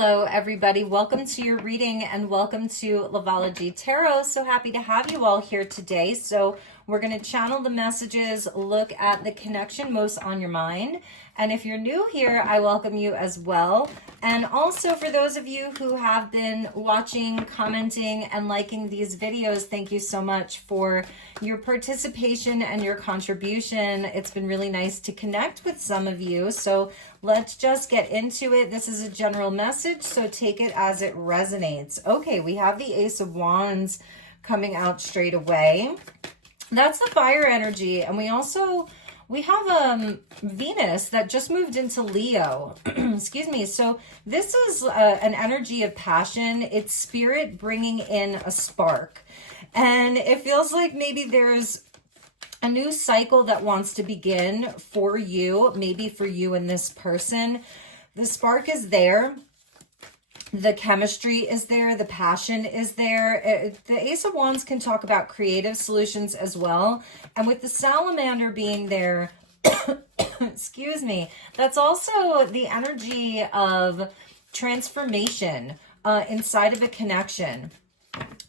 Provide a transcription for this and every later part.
Hello, everybody. Welcome to your reading and welcome to Loveology Tarot. So happy to have you all here today. So we're going to channel the messages, look at the connection most on your mind. And if you're new here, I welcome you as well. And also for those of you who have been watching, commenting, and liking these videos, thank you so much for your participation and your contribution. It's been really nice to connect with some of you. So let's just get into it. This is a general message, so take it as it resonates. Okay, we have the Ace of Wands coming out straight away. That's the fire energy. And we have Venus that just moved into Leo. Excuse me. So this is an energy of passion. It's spirit bringing in a spark. And it feels like maybe there's a new cycle that wants to begin for you, maybe for you and this person. The spark is there. The chemistry is there. The passion is there. The Ace of Wands can talk about creative solutions as well. And with the salamander being there, excuse me, that's also the energy of transformation inside of a connection.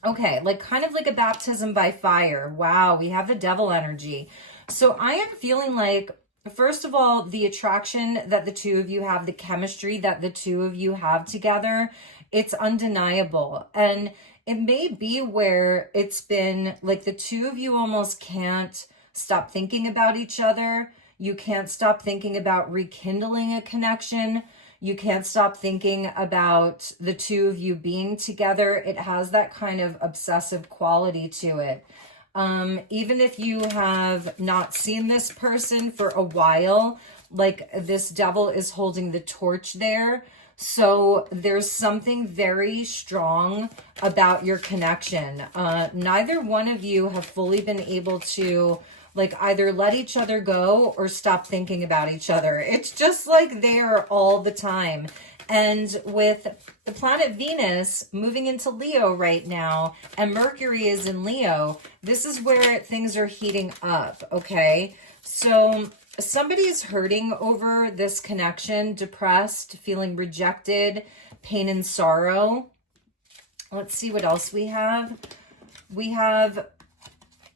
Okay, like kind of like a baptism by fire. Wow, we have the devil energy. So I am feeling like, first of all, the attraction that the two of you have, the chemistry that the two of you have together, it's undeniable. And it may be where it's been like the two of you almost can't stop thinking about each other. You can't stop thinking about rekindling a connection. You can't stop thinking about the two of you being together. It has that kind of obsessive quality to it. Even if you have not seen this person for a while, like this devil is holding the torch there. So there's something very strong about your connection. Neither one of you have fully been able to like either let each other go or stop thinking about each other. It's just like there all the time. And with the planet Venus moving into Leo right now, and Mercury is in Leo, this is where things are heating up, okay? So somebody's hurting over this connection, depressed, feeling rejected, pain and sorrow. Let's see what else we have. We have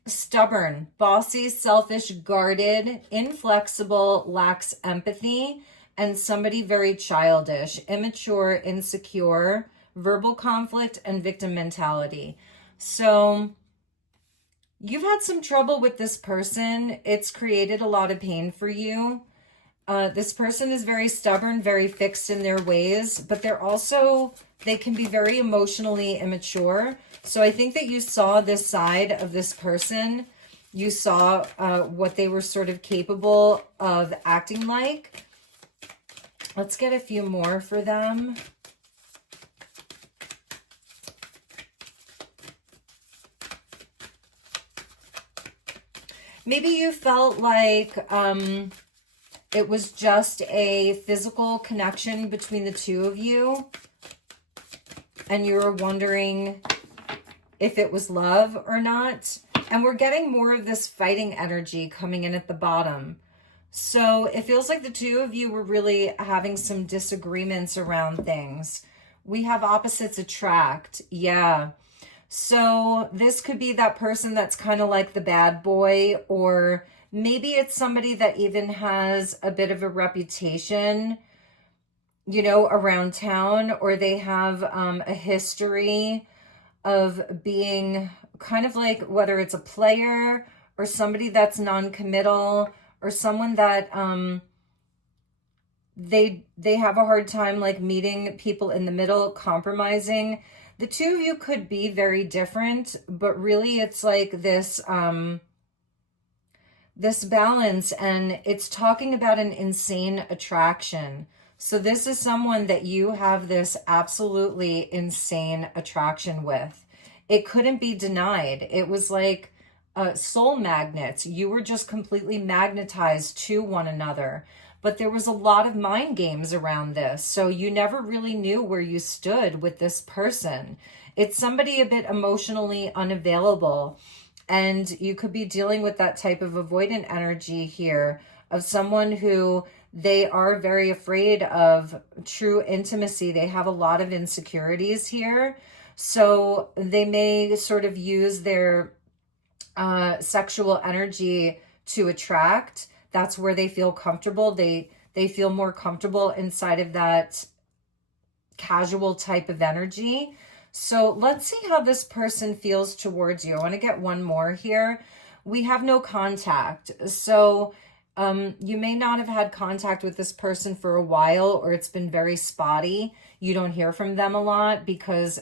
stubborn, bossy, selfish, guarded, inflexible, lacks empathy, and somebody very childish, immature, insecure, verbal conflict, and victim mentality. So you've had some trouble with this person. It's created a lot of pain for you. This person is very stubborn, very fixed in their ways, but they can be very emotionally immature. So I think that you saw this side of this person. You saw what they were sort of capable of acting like. Let's get a few more for them. Maybe you felt like it was just a physical connection between the two of you, and you were wondering if it was love or not. And we're getting more of this fighting energy coming in at the bottom. So it feels like the two of you were really having some disagreements around things. We have opposites attract. Yeah. So this could be that person that's kind of like the bad boy, or maybe it's somebody that even has a bit of a reputation, you know, around town, or they have a history of being kind of like, whether it's a player or somebody that's non-committal, or someone that they have a hard time like meeting people in the middle, compromising. The two of you could be very different, but really it's like this this balance, and it's talking about an insane attraction. So this is someone that you have this absolutely insane attraction with. It couldn't be denied. It was like soul magnets. You were just completely magnetized to one another. But there was a lot of mind games around this. So you never really knew where you stood with this person. It's somebody a bit emotionally unavailable. And you could be dealing with that type of avoidant energy here of someone who They are very afraid of true intimacy. They have a lot of insecurities here. So they may sort of use their sexual energy to attract. That's where they feel comfortable. They feel more comfortable inside of that casual type of energy. So let's see how this person feels towards you. I want to get one more here. We have no contact. So you may not have had contact with this person for a while, or it's been very spotty. You don't hear from them a lot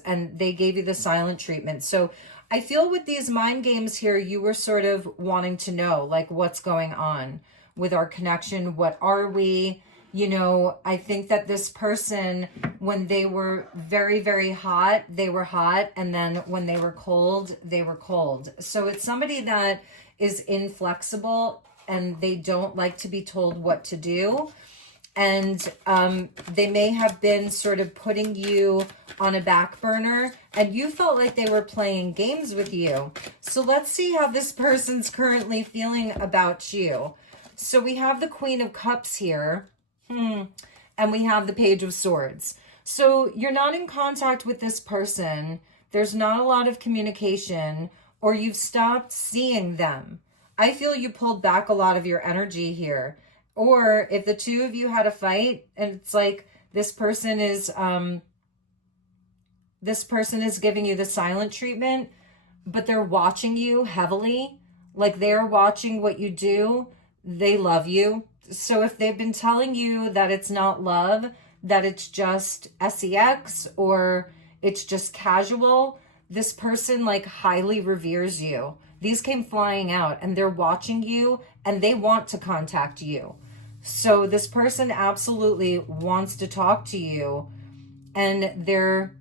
and they gave you the silent treatment. So I feel with these mind games here, you were sort of wanting to know, like, what's going on with our connection? What are we? You know, I think that this person, when they were very, very hot, they were hot. And then when they were cold, they were cold. So it's somebody that is inflexible and they don't like to be told what to do. And they may have been sort of putting you on a back burner, and you felt like they were playing games with you. So let's see how this person's currently feeling about you. So we have the Queen of Cups here, and we have the Page of Swords. So you're not in contact with this person. There's not a lot of communication, or you've stopped seeing them. I feel you pulled back a lot of your energy here. Or if the two of you had a fight and it's like this person is giving you the silent treatment, but they're watching you heavily, like they're watching what you do, they love you. So if they've been telling you that it's not love, that it's just sex or it's just casual, this person like highly reveres you. These came flying out and they're watching you and they want to contact you. So this person absolutely wants to talk to you, and they're,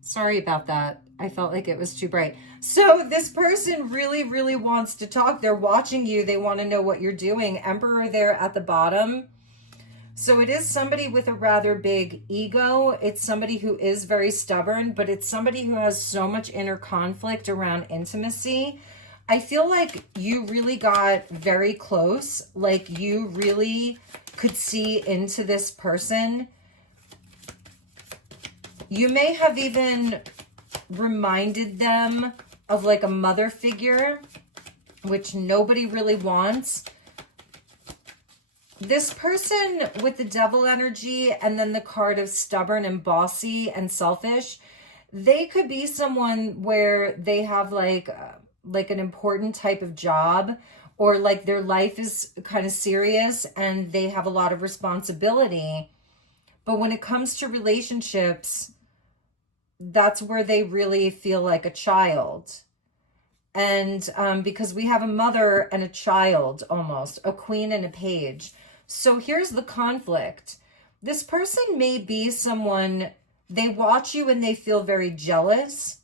sorry about that. I felt like it was too bright. So this person really, really wants to talk. They're watching you. They want to know what you're doing. Emperor there at the bottom. So it is somebody with a rather big ego. It's somebody who is very stubborn, but it's somebody who has so much inner conflict around intimacy. I feel like you really got very close, like you really could see into this person. You may have even reminded them of like a mother figure, which nobody really wants. This person with the Devil energy and then the card of stubborn and bossy and selfish, they could be someone where they have like an important type of job, or like their life is kind of serious and they have a lot of responsibility. But when it comes to relationships, that's where they really feel like a child. And because we have a mother and a child, almost a queen and a page. So here's the conflict. This person may be someone, they watch you and they feel very jealous.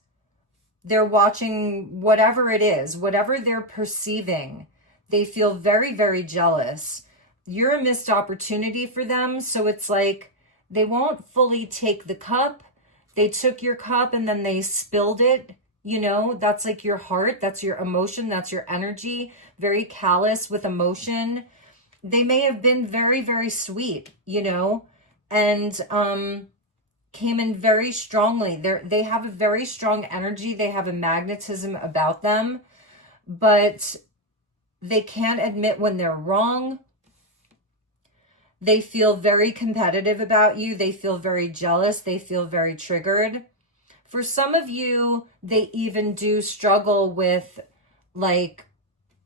They're watching whatever it is, whatever they're perceiving. They feel very, very jealous. You're a missed opportunity for them. So it's like they won't fully take the cup. They took your cup and then they spilled it. You know, that's like your heart. That's your emotion. That's your energy. Very callous with emotion. They may have been very, very sweet, you know, and came in very strongly. They have a very strong energy. They have a magnetism about them, but they can't admit when they're wrong. They feel very competitive about you. They feel very jealous. They feel very triggered. For some of you, they even do struggle with like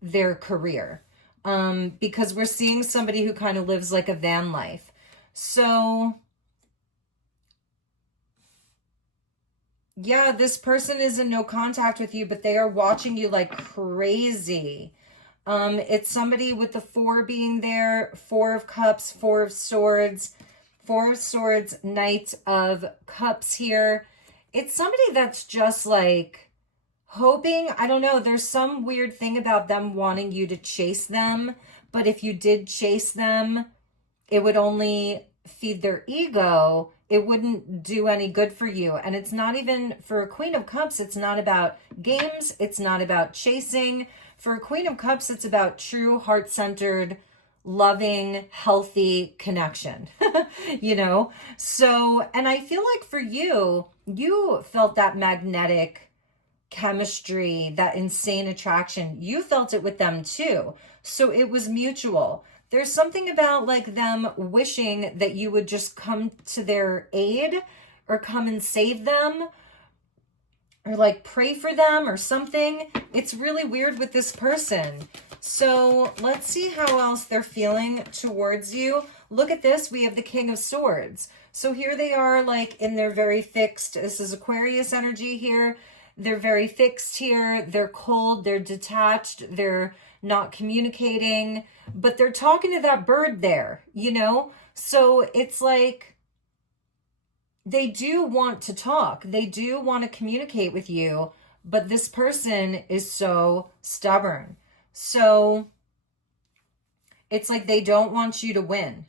their career, because we're seeing somebody who kind of lives like a van life. So yeah, this person is in no contact with you, but they are watching you like crazy. It's somebody with the 4 being there, 4 of Cups, 4 of Swords, 4 of Swords, Knight of Cups here. It's somebody that's just like hoping, I don't know, there's some weird thing about them wanting you to chase them, but if you did chase them, it would only feed their ego. It wouldn't do any good for you. And it's not even, for a Queen of Cups, it's not about games. It's not about chasing. For a Queen of Cups, it's about true heart-centered loving, healthy connection, you know? So, and I feel like for you, you felt that magnetic chemistry, that insane attraction. You felt it with them too. So it was mutual. There's something about like them wishing that you would just come to their aid or come and save them or like pray for them or something. It's really weird with this person. So let's see how else they're feeling towards you. Look at this. We have the King of Swords. So here they are like in their very fixed, this is Aquarius energy here. They're very fixed here. They're cold. They're detached. They're not communicating, but they're talking to that bird there, you know? So it's like, they do want to talk. They do want to communicate with you, but this person is so stubborn. So it's like they don't want you to win.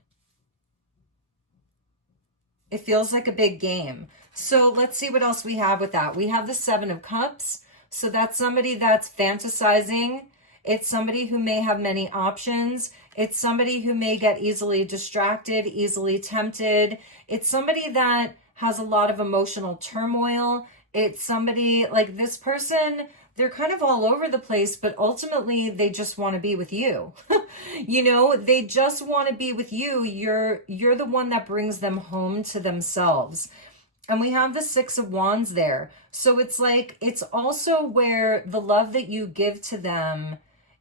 It feels like a big game. So let's see what else we have with that. We have the Seven of Cups. So that's somebody that's fantasizing. It's somebody who may have many options. It's somebody who may get easily distracted, easily tempted. It's somebody that has a lot of emotional turmoil. It's somebody like this person, they're kind of all over the place, but ultimately they just want to be with you. You know, they just want to be with you. You're the one that brings them home to themselves. And we have the Six of Wands there. So it's like, it's also where the love that you give to them,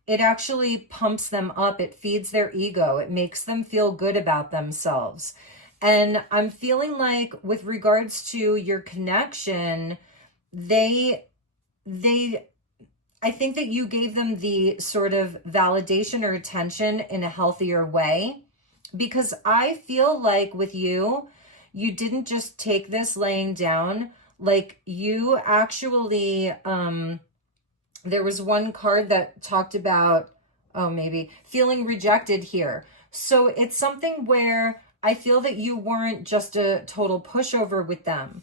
it actually pumps them up. It feeds their ego. It makes them feel good about themselves. And I'm feeling like with regards to your connection, I think that you gave them the sort of validation or attention in a healthier way, because I feel like with you, you didn't just take this laying down, like you actually, there was one card that talked about, oh, maybe feeling rejected here. So it's something where I feel that you weren't just a total pushover with them.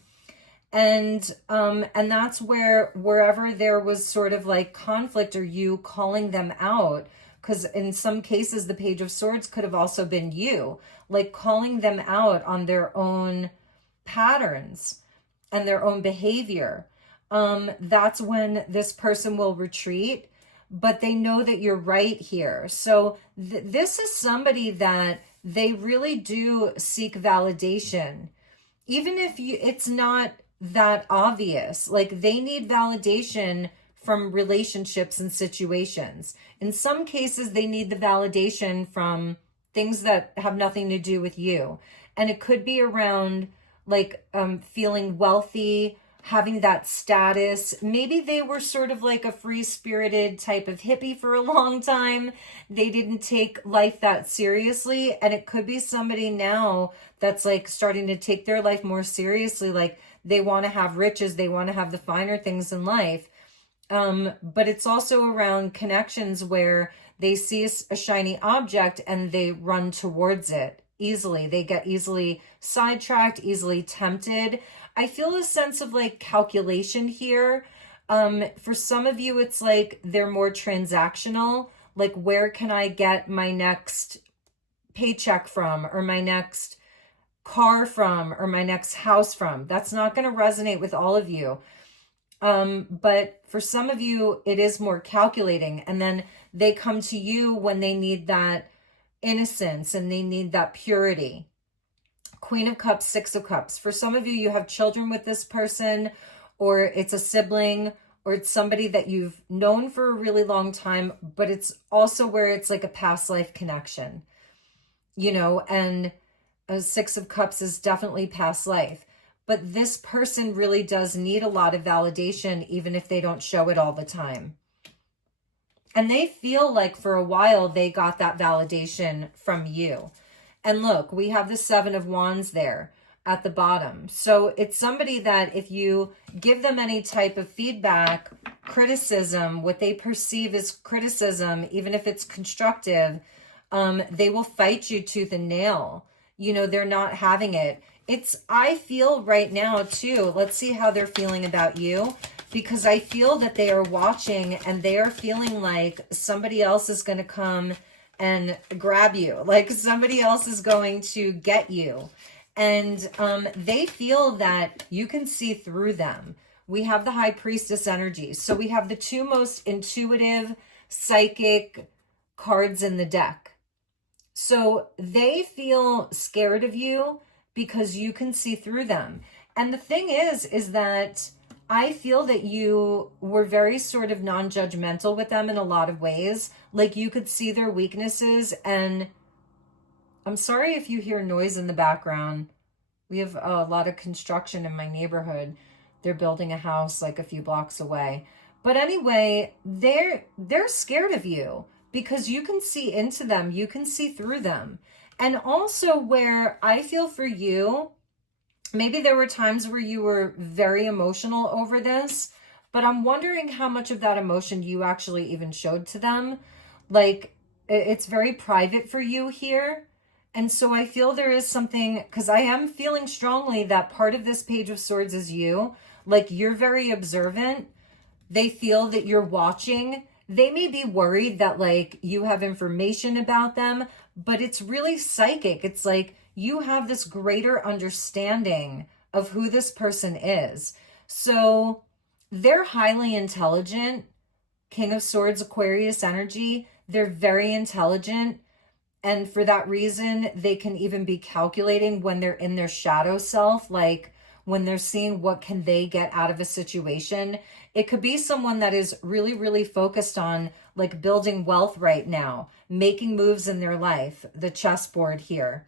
And that's where, wherever there was sort of like conflict or you calling them out, because in some cases, the Page of Swords could have also been you, like calling them out on their own patterns and their own behavior. That's when this person will retreat, but they know that you're right here. So this is somebody that they really do seek validation, even if it's not that obvious. Like they need validation from relationships and situations. In some cases, they need the validation from things that have nothing to do with you. And it could be around like feeling wealthy, having that status. Maybe they were sort of like a free-spirited type of hippie for a long time. They didn't take life that seriously. And it could be somebody now that's like starting to take their life more seriously. Like they want to have riches. They want to have the finer things in life. But it's also around connections where they see a shiny object and they run towards it easily. They get easily sidetracked, easily tempted. I feel a sense of like calculation here. For some of you, it's like they're more transactional. Like, where can I get my next paycheck from, or my next car from, or my next house from? That's not going to resonate with all of you. But for some of you, it is more calculating. And then they come to you when they need that innocence and they need that purity. Queen of Cups, Six of Cups. For some of you, you have children with this person, or it's a sibling, or it's somebody that you've known for a really long time, but it's also where it's like a past life connection, you know, and a Six of Cups is definitely past life. But this person really does need a lot of validation, even if they don't show it all the time. And they feel like for a while they got that validation from you. And look, we have the Seven of Wands there at the bottom. So it's somebody that if you give them any type of feedback, criticism, what they perceive as criticism, even if it's constructive, they will fight you tooth and nail. You know, they're not having it. I feel right now too, let's see how they're feeling about you, because I feel that they are watching and they are feeling like somebody else is going to come and grab you. Like somebody else is going to get you. And they feel that you can see through them. We have the High Priestess energy. So we have the two most intuitive, psychic cards in the deck. So they feel scared of you because you can see through them. And the thing is that I feel that you were very sort of non-judgmental with them in a lot of ways. Like you could see their weaknesses. And I'm sorry if you hear noise in the background. We have a lot of construction in my neighborhood. They're building a house like a few blocks away. But anyway, they're scared of you because you can see into them. You can see through them. And also where I feel for you, maybe there were times where you were very emotional over this, but I'm wondering how much of that emotion you actually even showed to them. Like, it's very private for you here. And so I feel there is something, because I am feeling strongly that part of this Page of Swords is you. Like, you're very observant. They feel that you're watching. They may be worried that, like, you have information about them, but it's really psychic. It's like you have this greater understanding of who this person is. So they're highly intelligent. King of Swords, Aquarius energy. They're very intelligent. And for that reason, they can even be calculating when they're in their shadow self, like when they're seeing what can they get out of a situation. It could be someone that is really, really focused on like building wealth right now, making moves in their life, the chessboard here.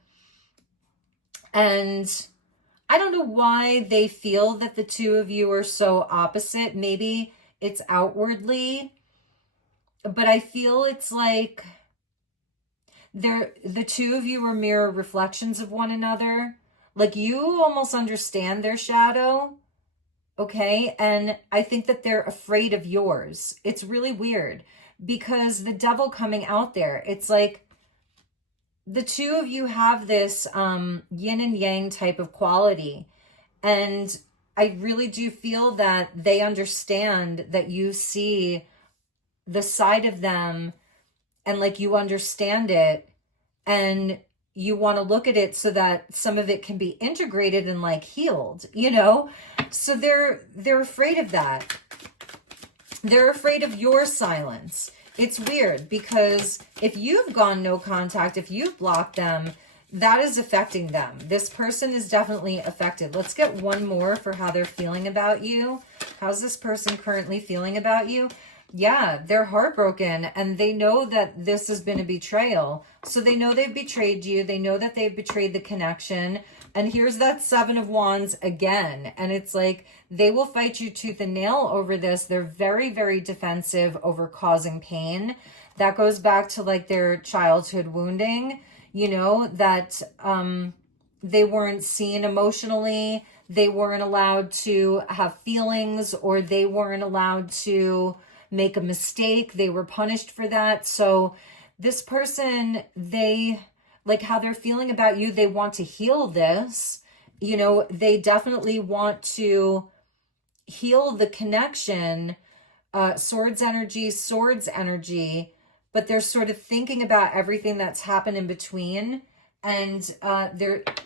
And I don't know why they feel that the two of you are so opposite. Maybe it's outwardly, but I feel it's like the two of you are mirror reflections of one another. Like you almost understand their shadow, okay? And I think that they're afraid of yours. It's really weird because the devil coming out there, it's like the two of you have this yin and yang type of quality. And I really do feel that they understand that you see the side of them and like you understand it and you want to look at it so that some of it can be integrated and like healed, you know? So they're afraid of that. They're afraid of your silence. It's weird because if you've gone no contact, if you've blocked them, that is affecting them. This person is definitely affected. Let's get one more for how they're feeling about you. How's this person currently feeling about you? Yeah, they're heartbroken and they know that this has been a betrayal. So they know they've betrayed you. They know that they've betrayed the connection. And here's that Seven of Wands again. And it's like they will fight you tooth and nail over this. They're very, very defensive over causing pain. That goes back to like their childhood wounding, you know, that they weren't seen emotionally. They weren't allowed to have feelings, or they weren't allowed to make a mistake. They were punished for that. So this person, they like how they're feeling about you. They want to heal this, you know, they definitely want to heal the connection, swords energy, but they're sort of thinking about everything that's happened in between. And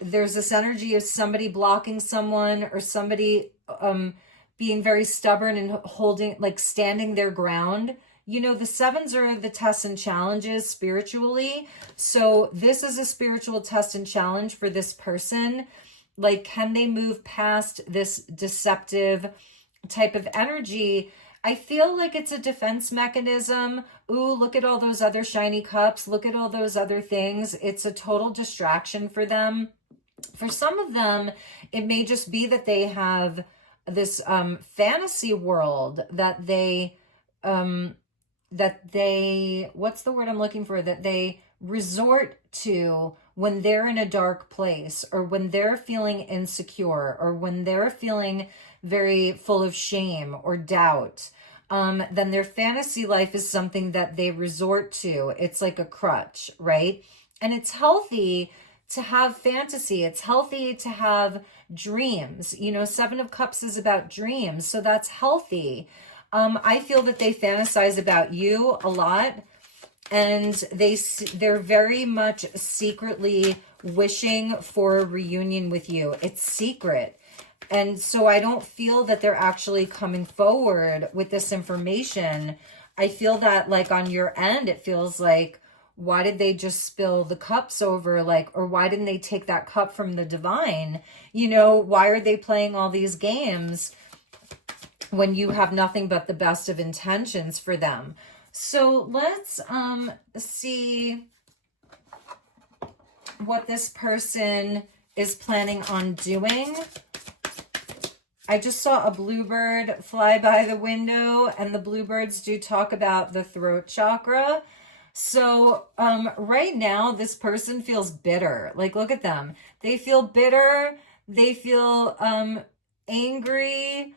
there's this energy of somebody blocking someone or somebody, being very stubborn and holding, like standing their ground. You know, the sevens are the tests and challenges spiritually. So this is a spiritual test and challenge for this person. Like, can they move past this deceptive type of energy? I feel like it's a defense mechanism. Ooh, look at all those other shiny cups. Look at all those other things. It's a total distraction for them. For some of them, it may just be that they have this fantasy world that they what's the word I'm looking for, that they resort to when they're in a dark place, or when they're feeling insecure, or when they're feeling very full of shame or doubt. Then their fantasy life is something that they resort to. It's like a crutch, right? And it's healthy to have fantasy. It's healthy to have dreams. You know, Seven of Cups is about dreams, so that's healthy. I feel that they fantasize about you a lot. and they're very much secretly wishing for a reunion with you. It's secret. And so I don't feel that they're actually coming forward with this information. I feel that like on your end, it feels like, why did they just spill the cups over? Like, or why didn't they take that cup from the divine? You know, why are they playing all these games when you have nothing but the best of intentions for them? So let's see what this person is planning on doing. I just saw a bluebird fly by the window, and the bluebirds do talk about the throat chakra. So right now, this person feels bitter. Like, look at them. They feel bitter. They feel angry.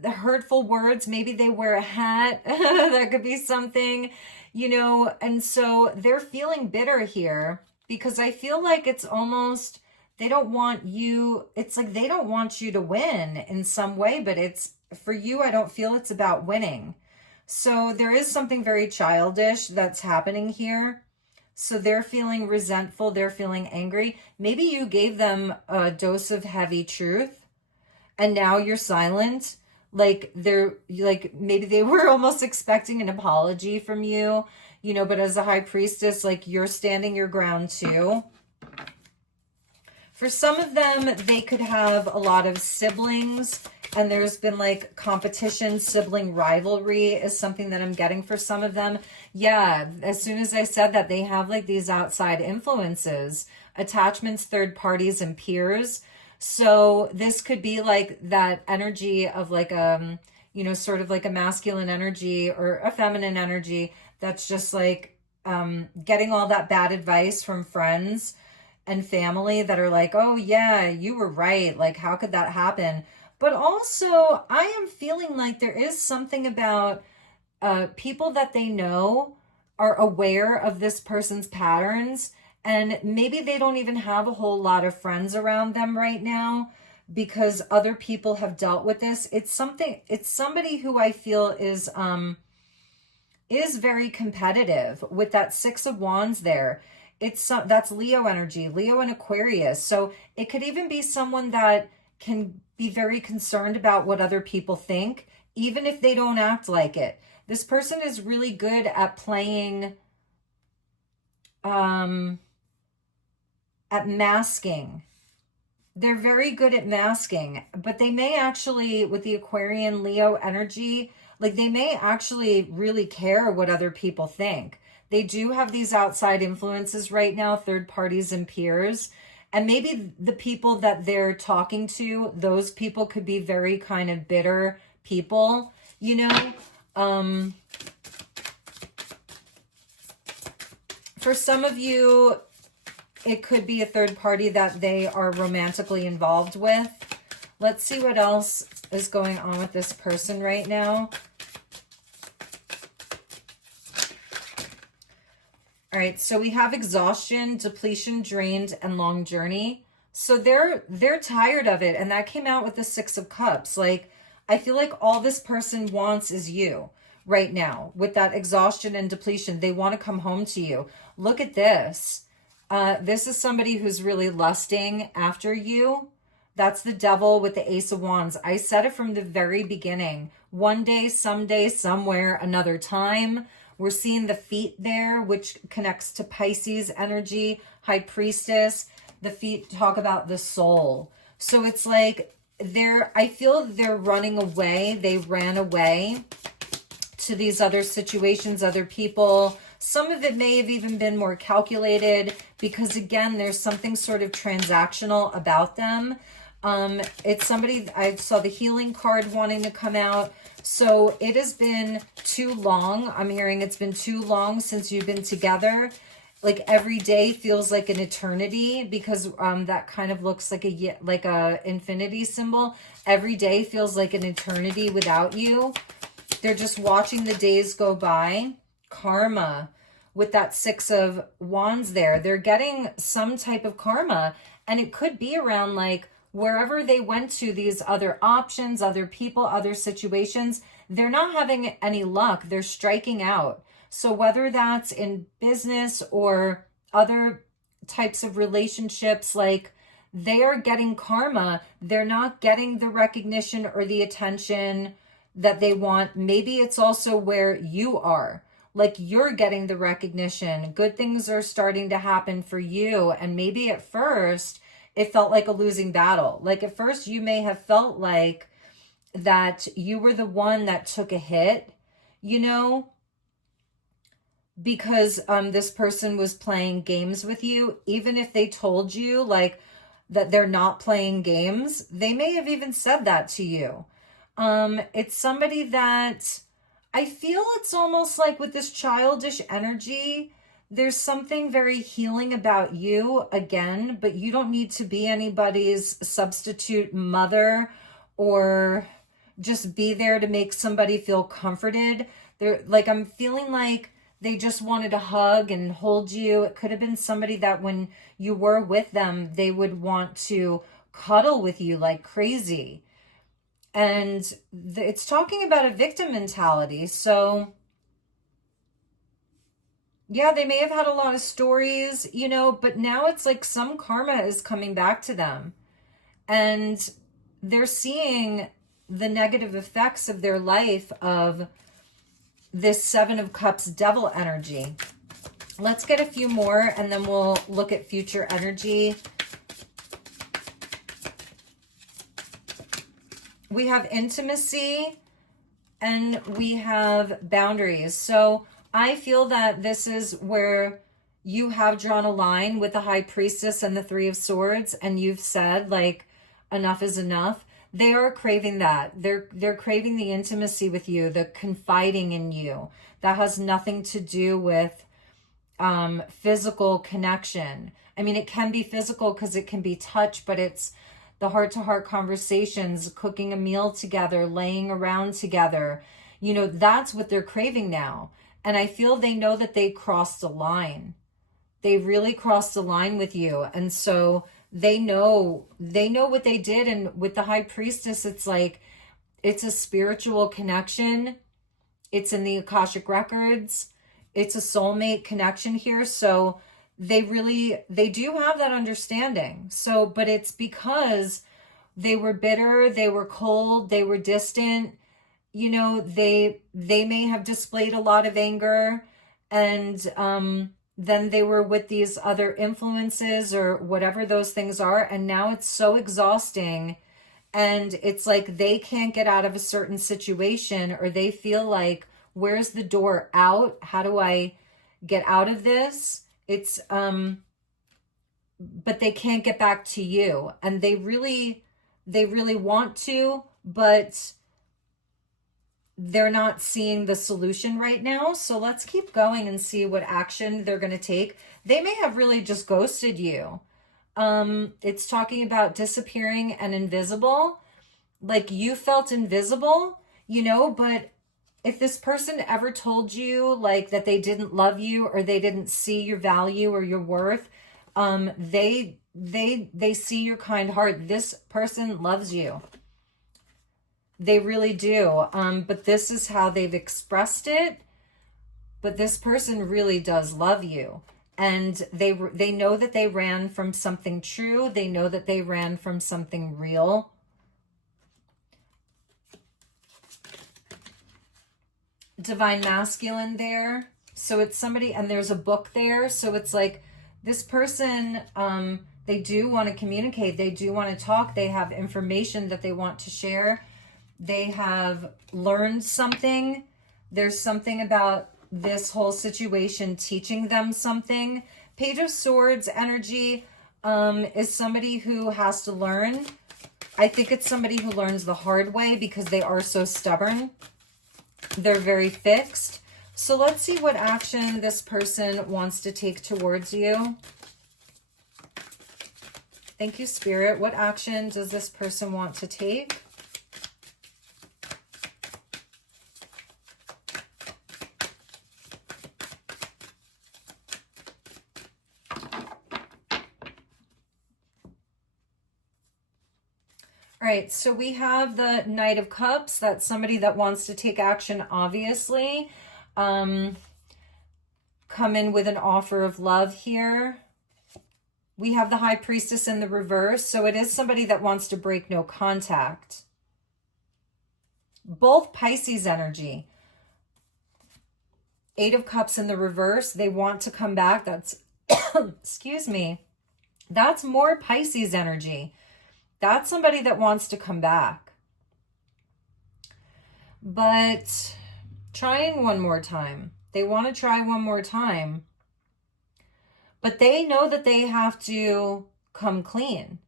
The hurtful words, maybe they wear a hat. That could be something, you know, and so they're feeling bitter here because I feel like it's almost, they don't want you, it's like they don't want you to win in some way, but it's, for you, I don't feel it's about winning. So there is something very childish that's happening here. So they're feeling resentful, they're feeling angry. Maybe you gave them a dose of heavy truth and now you're silent. Like they're like, maybe they were almost expecting an apology from you, you know, but as a high priestess, like you're standing your ground too. For some of them, they could have a lot of siblings and there's been like competition, sibling rivalry is something that I'm getting for some of them. Yeah, as soon as I said that, they have like these outside influences, attachments, third parties, and peers. So this could be like that energy of like, you know, sort of like a masculine energy or a feminine energy that's just like getting all that bad advice from friends and family that are like, oh yeah, you were right. Like, how could that happen? But also, I am feeling like there is something about people that they know are aware of this person's patterns. And maybe they don't even have a whole lot of friends around them right now because other people have dealt with this. It's somebody who I feel is very competitive with that Six of Wands there. That's Leo energy, Leo and Aquarius. So it could even be someone that can be very concerned about what other people think, even if they don't act like it. This person is really good at playing, at masking. They're very good at masking, but they may actually, with the Aquarian Leo energy, like they may actually really care what other people think. They do have these outside influences right now, third parties and peers. And maybe the people that they're talking to, those people could be very kind of bitter people, you know? For some of you, it could be a third party that they are romantically involved with. Let's see what else is going on with this person right now. All right, so we have exhaustion, depletion, drained, and long journey. So they're tired of it, and that came out with the Six of Cups. Like, I feel like all this person wants is you right now with that exhaustion and depletion. They want to come home to you. Look at this. This is somebody who's really lusting after you. That's the devil with the Ace of Wands. I said it from the very beginning. One day, someday, somewhere, another time. We're seeing the feet there, which connects to Pisces energy, High Priestess. The feet talk about the soul. So it's like I feel they're running away. They ran away to these other situations, other people. Some of it may have even been more calculated because, again, there's something sort of transactional about them. It's somebody, I saw the healing card wanting to come out. So it has been too long. I'm hearing it's been too long since you've been together. Like every day feels like an eternity because that kind of looks like a infinity symbol. Every day feels like an eternity without you. They're just watching the days go by. Karma with that Six of Wands there. They're getting some type of karma, and it could be around like wherever they went to, these other options, other people, other situations. They're not having any luck. They're striking out. So whether that's in business or other types of relationships, like they are getting karma. They're not getting the recognition or the attention that they want. Maybe it's also where you are. Like you're getting the recognition. Good things are starting to happen for you. And maybe at first it felt like a losing battle. Like at first you may have felt like that you were the one that took a hit, you know, because this person was playing games with you. Even if they told you like that they're not playing games, they may have even said that to you. It's somebody that I feel it's almost like with this childish energy, there's something very healing about you again, but you don't need to be anybody's substitute mother or just be there to make somebody feel comforted. They're like, I'm feeling like they just wanted to hug and hold you. It could have been somebody that when you were with them, they would want to cuddle with you like crazy. And it's talking about a victim mentality. So yeah, they may have had a lot of stories, you know, but now it's like some karma is coming back to them. And they're seeing the negative effects of their life of this Seven of Cups devil energy. Let's get a few more and then we'll look at future energy. We have intimacy and we have boundaries. So I feel that this is where you have drawn a line with the High Priestess and the Three of Swords, and you've said like enough is enough. They are craving that. They're craving the intimacy with you, the confiding in you. That has nothing to do with physical connection. I mean, it can be physical because it can be touch, but it's the heart-to-heart conversations, cooking a meal together, laying around together. You know, that's what they're craving now. And I feel they know that they crossed the line. They really crossed the line with you. And so they know what they did. And with the High Priestess, it's like, it's a spiritual connection. It's in the Akashic Records. It's a soulmate connection here. So they do have that understanding. So, but it's because they were bitter, they were cold, they were distant. You know, they may have displayed a lot of anger, and then they were with these other influences or whatever those things are. And now it's so exhausting. And it's like they can't get out of a certain situation, or they feel like, where's the door out? How do I get out of this? It's, but they can't get back to you. And they really want to, but they're not seeing the solution right now. So let's keep going and see what action they're going to take. They may have really just ghosted you. It's talking about disappearing and invisible. Like you felt invisible, you know, but if this person ever told you like that they didn't love you or they didn't see your value or your worth, they see your kind heart. This person loves you. They really do. But this is how they've expressed it. But this person really does love you. And they know that they ran from something true. They know that they ran from something real. Divine Masculine there. So it's somebody, and there's a book there. So it's like this person, they do want to communicate. They do want to talk. They have information that they want to share. They have learned something. There's something about this whole situation teaching them something. Page of Swords energy is somebody who has to learn. I think it's somebody who learns the hard way because they are so stubborn. They're very fixed. So let's see what action this person wants to take towards you. Thank you, Spirit. What action does this person want to take? All right, so we have the Knight of Cups. That's somebody that wants to take action, obviously. come in with an offer of love here. We have the High Priestess in the reverse, so it is somebody that wants to break no contact. Both Pisces energy. Eight of Cups in the reverse. They want to come back. That's, excuse me. That's more Pisces energy. That's somebody that wants to come back. But trying one more time. They want to try one more time. But they know that they have to come clean.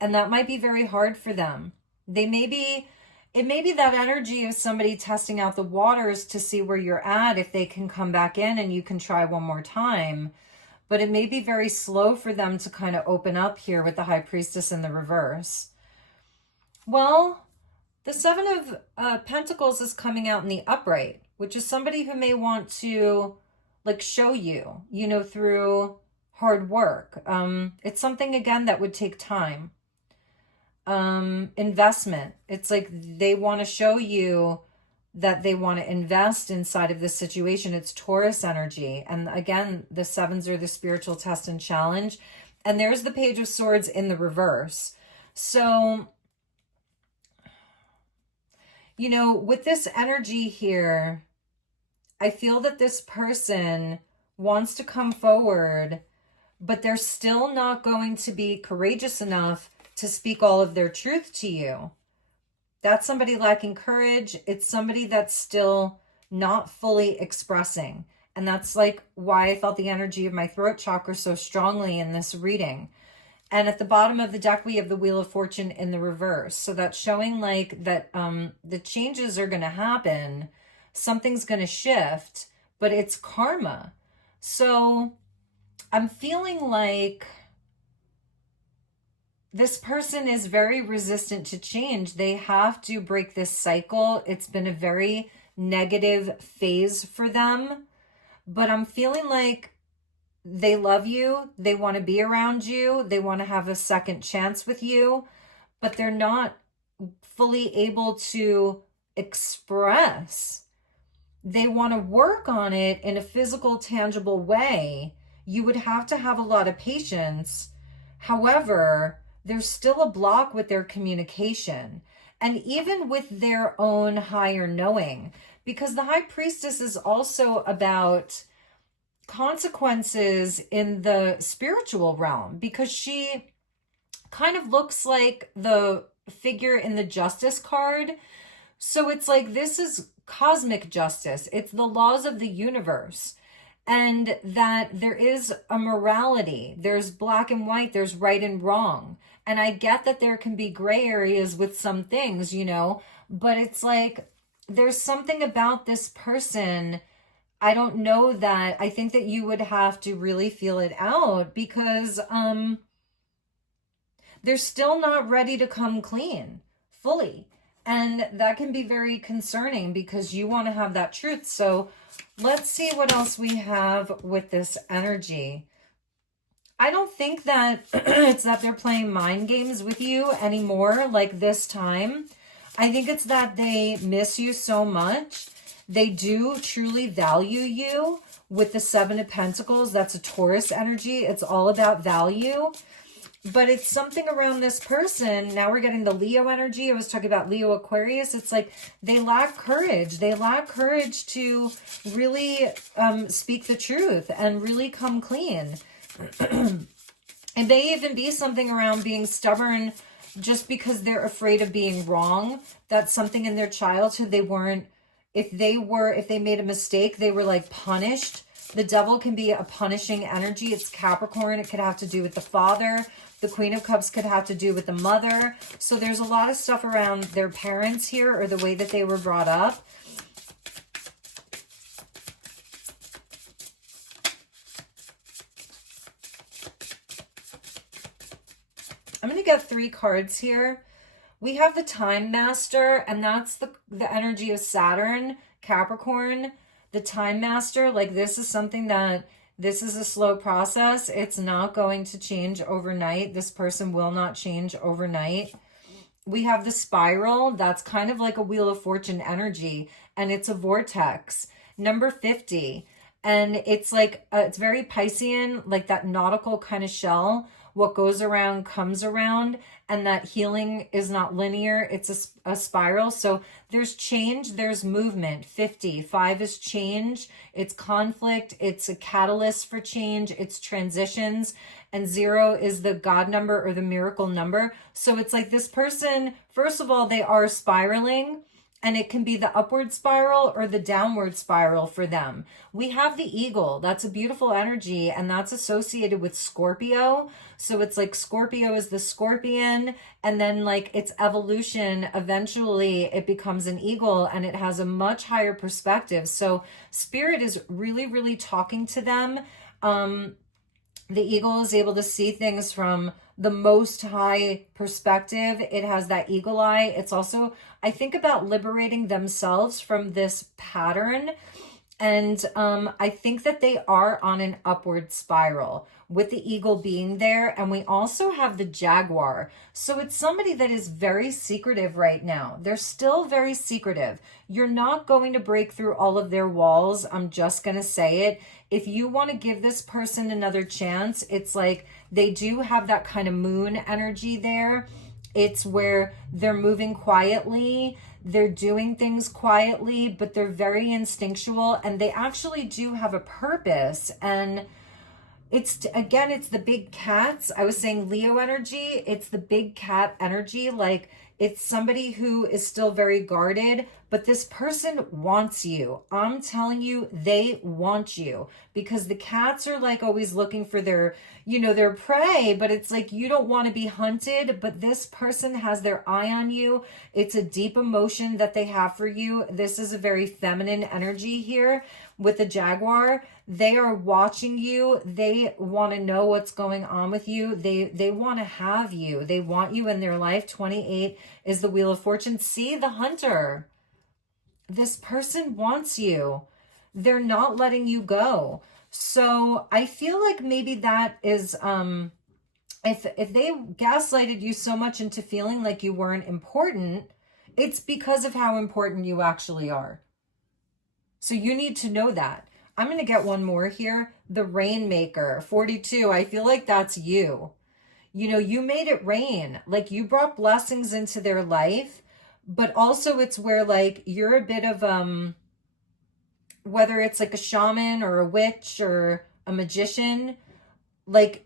And that might be very hard for them. It may be that energy of somebody testing out the waters to see where you're at, if they can come back in and you can try one more time. But it may be very slow for them to kind of open up here with the High Priestess in the reverse. Well, the Seven of Pentacles is coming out in the upright, which is somebody who may want to like show you, you know, through hard work. It's something, again, that would take time. Investment. It's like they want to show you that they want to invest inside of this situation. It's Taurus energy. And again, the sevens are the spiritual test and challenge. And there's the Page of Swords in the reverse. So, you know, with this energy here, I feel that this person wants to come forward, but they're still not going to be courageous enough to speak all of their truth to you. That's somebody lacking courage. It's somebody that's still not fully expressing. And that's like why I felt the energy of my throat chakra so strongly in this reading. And at the bottom of the deck, we have the Wheel of Fortune in the reverse. So that's showing like that the changes are going to happen. Something's going to shift, but it's karma. So I'm feeling like this person is very resistant to change. They have to break this cycle. It's been a very negative phase for them, but I'm feeling like they love you. They want to be around you. They want to have a second chance with you, but they're not fully able to express. They want to work on it in a physical, tangible way. You would have to have a lot of patience. However, there's still a block with their communication and even with their own higher knowing, because the High Priestess is also about consequences in the spiritual realm, because she kind of looks like the figure in the Justice card. So it's like, this is cosmic justice. It's the laws of the universe. And that there is a morality. There's black and white. There's right and wrong. And I get that there can be gray areas with some things, you know, but it's like, there's something about this person. I don't know that. I think that you would have to really feel it out, because they're still not ready to come clean fully. And that can be very concerning because you want to have that truth. So let's see what else we have with this energy. I don't think that it's that they're playing mind games with you anymore like this time. I think it's that they miss you so much. They do truly value you with the Seven of Pentacles. That's a Taurus energy. It's all about value. But it's something around this person. Now we're getting the Leo energy. I was talking about Leo Aquarius. It's like they lack courage. They lack courage to really speak the truth and really come clean. It may even be something around being stubborn just because they're afraid of being wrong. That's something in their childhood they weren't. If they made a mistake, they were like punished. The devil can be a punishing energy. It's Capricorn. It could have to do with the father. The Queen of Cups could have to do with the mother. So there's a lot of stuff around their parents here, or the way that they were brought up. I'm going to get 3 cards here. We have the Time Master, and that's the energy of Saturn, Capricorn. The Time Master, like this is something that, this is a slow process. It's not going to change overnight. This person will not change overnight. We have the Spiral. That's kind of like a Wheel of Fortune energy, and it's a vortex. Number 50. And it's like, it's very Piscean, like that nautical kind of shell. What goes around comes around, and that healing is not linear. It's a spiral. So there's change, there's movement. 5 is change. It's conflict. It's a catalyst for change. It's transitions. And 0 is the God number or the miracle number. So it's like this person, first of all, they are spiraling. And it can be the upward spiral or the downward spiral for them. We have the eagle. That's a beautiful energy, and that's associated with Scorpio. So it's like Scorpio is the scorpion, and then like its evolution, eventually it becomes an eagle, and it has a much higher perspective. So Spirit is really, really talking to them. The eagle is able to see things from the most high perspective. It has that eagle eye. It's also, I think, about liberating themselves from this pattern. And I think that they are on an upward spiral with the eagle being there. And we also have the jaguar. So it's somebody that is very secretive right now. They're still very secretive. You're not going to break through all of their walls. I'm just going to say it. If you want to give this person another chance, it's like they do have that kind of moon energy there. It's where they're moving quietly. They're doing things quietly, but they're very instinctual, and they actually do have a purpose. And it's, again, it's the big cats. I was saying Leo energy. It's the big cat energy. Like, it's somebody who is still very guarded, but this person wants you. I'm telling you, they want you, because the cats are like always looking for their, you know, their prey, but it's like you don't want to be hunted, but this person has their eye on you. It's a deep emotion that they have for you. This is a very feminine energy here with the jaguar. They are watching you. They want to know what's going on with you. They want to have you. They want you in their life. 28 is the Wheel of Fortune. See the Hunter. This person wants you. They're not letting you go. So I feel like maybe that is, if they gaslighted you so much into feeling like you weren't important, it's because of how important you actually are. So you need to know that. I'm going to get one more here. The Rainmaker, 42. I feel like that's you. You know, you made it rain. Like, you brought blessings into their life, but also it's where like you're a bit of, whether it's like a shaman or a witch or a magician, like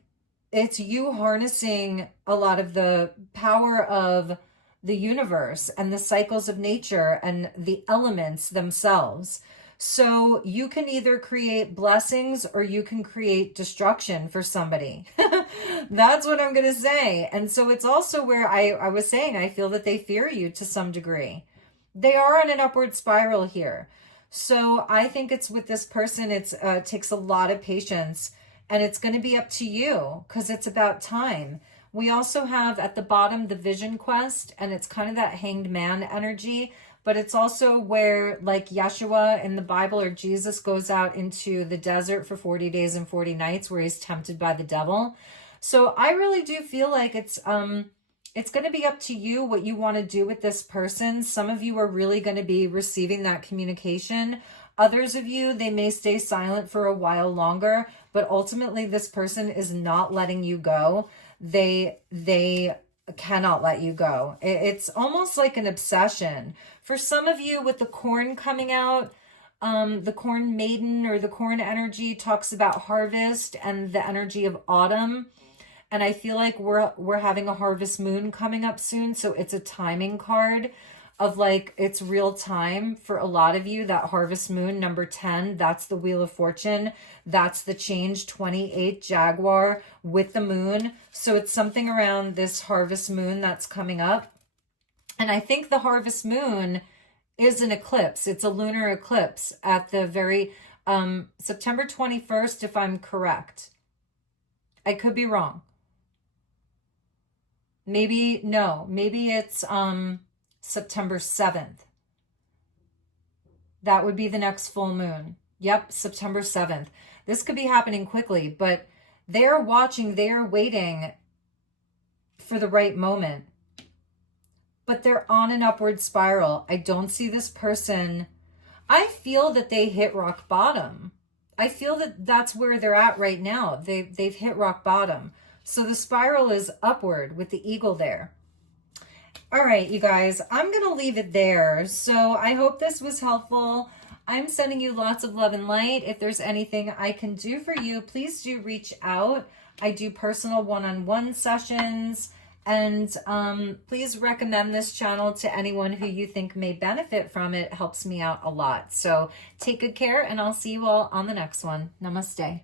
it's you harnessing a lot of the power of the universe and the cycles of nature and the elements themselves. So you can either create blessings or you can create destruction for somebody. That's what I'm going to say. And so it's also where I was saying, I feel that they fear you to some degree. They are on an upward spiral here. So I think it's with this person, it takes a lot of patience, and it's going to be up to you because it's about time. We also have at the bottom the Vision Quest, and it's kind of that hanged man energy. But it's also where like Yeshua in the Bible or Jesus goes out into the desert for 40 days and 40 nights where he's tempted by the devil. So I really do feel like it's going to be up to you what you want to do with this person. Some of you are really going to be receiving that communication. Others of you, they may stay silent for a while longer, but ultimately this person is not letting you go. They cannot let you go. It's almost like an obsession. For some of you with the corn coming out, the corn maiden or the corn energy talks about harvest and the energy of autumn. And I feel like we're having a harvest moon coming up soon. So it's a timing card of like, it's real time for a lot of you. That harvest moon, number 10, that's the Wheel of Fortune. That's the change, 28 Jaguar with the moon. So it's something around this harvest moon that's coming up. And I think the harvest moon is an eclipse. It's a lunar eclipse at the very, September 21st, if I'm correct. I could be wrong. Maybe, no, maybe it's, September 7th. That would be the next full moon. Yep, September 7th. This could be happening quickly, but they're watching, they're waiting for the right moment. But they're on an upward spiral. I don't see this person. I feel that they hit rock bottom. I feel that that's where they're at right now. They've hit rock bottom. So the spiral is upward with the eagle there. All right, you guys, I'm going to leave it there. So I hope this was helpful. I'm sending you lots of love and light. If there's anything I can do for you, please do reach out. I do personal one-on-one sessions. And please recommend this channel to anyone who you think may benefit from it. It helps me out a lot. So take good care, and I'll see you all on the next one. Namaste.